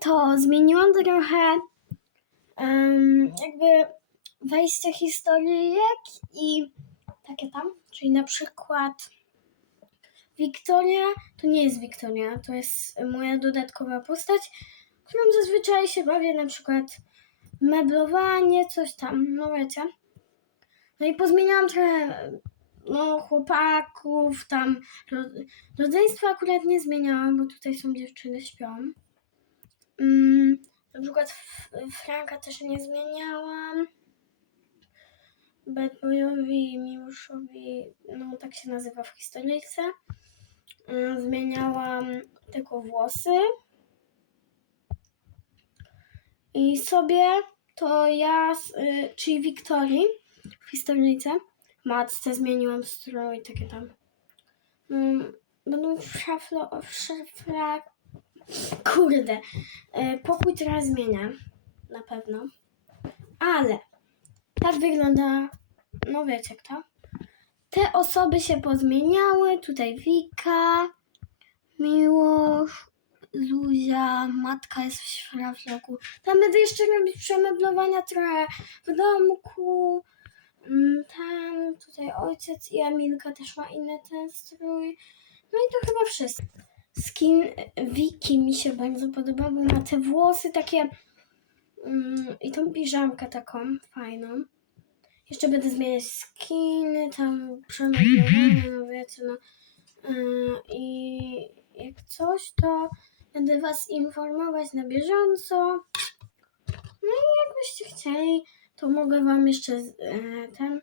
To, zmieniłam trochę em, jakby wejście historyjek i takie tam, czyli na przykład Wiktoria, to nie jest Wiktoria, to jest moja dodatkowa postać, którą zazwyczaj się bawię, na przykład meblowanie, coś tam, no wiecie. No i pozmieniałam trochę no, chłopaków, tam ro- rodzeństwa akurat nie zmieniałam, bo tutaj są dziewczyny, śpią. Mm, na przykład Franka też nie zmieniałam. Bad Boyowi i Miłoszowi, no tak się nazywa w historyjce. Mm, Zmieniałam tylko włosy. I sobie to ja, y, czyli Wiktorii w historyjce, matce zmieniłam strój, takie tam. Mm, Będą w szaflo, w szafla... Kurde. Y, Pokój teraz zmienię. Na pewno. Ale tak wygląda, no wiecie kto. Te osoby się pozmieniały. Tutaj Wika, Miłosz, Zuzia, matka jest w szlafroku. Tam będę jeszcze robić przemeblowania trochę w domku. Mm, Tam tutaj ojciec i Emilka też ma inny ten strój. No i to chyba wszystko. Skin Wiki mi się bardzo podoba, bo ma te włosy takie mm, i tą piżamkę taką fajną. Jeszcze będę zmieniać skiny, tam przemeblowanie, no wiecie, no. Yy, I jak coś, to będę Was informować na bieżąco. No i jakbyście chcieli, to mogę Wam jeszcze e, ten.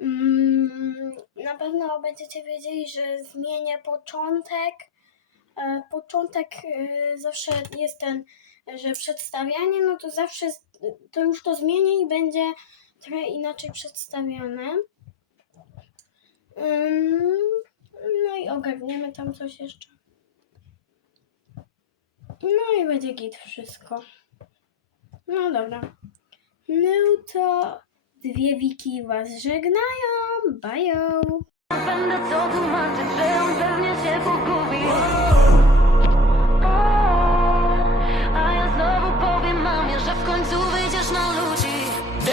Mm, na pewno będziecie wiedzieli, że zmienię początek. E, Początek e, zawsze jest ten, że przedstawianie, no to zawsze to już to zmienię i będzie trochę inaczej przedstawione. Ym, No i ogarniemy tam coś jeszcze. No i będzie git wszystko. No dobra. No to dwie wiki was żegnają. Bajo.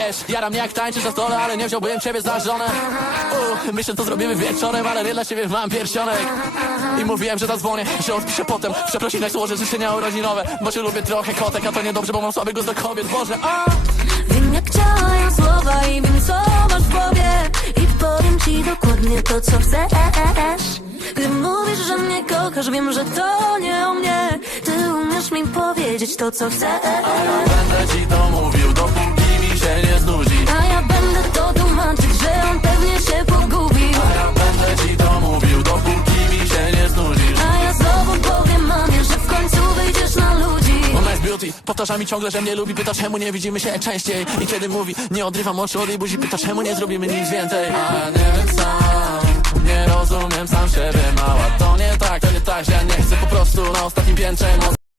Wiesz, jaram jak tańczysz na stole, ale nie wziąłbym ciebie za żonę. Uh, Myślę, co zrobimy wieczorem, ale nie dla ciebie mam pierścionek. I mówiłem, że zadzwonię, że odpiszę potem. Przeprosinach złożę życzenia urodzinowe Bo się lubię trochę kotek, a to niedobrze, bo mam słaby głos do kobiet. Boże, a! Wiem jak działają słowa i wiem co masz w głowie. I powiem ci dokładnie to co chcesz. Gdy mówisz, że mnie kochasz, wiem, że to nie o mnie. Ty umiesz mi powiedzieć to co chcesz. Będę ci to mówił, dopóki powtarza mi ciągle, że mnie lubi Pyta czemu nie widzimy się częściej? I kiedy mówi, nie odrywam oczu od jej buzi Pyta czemu nie zrobimy nic więcej? A nie wiem sam, nie rozumiem sam siebie Mała, to nie tak, to nie tak, że ja nie chcę po prostu Na ostatnim piętrze noc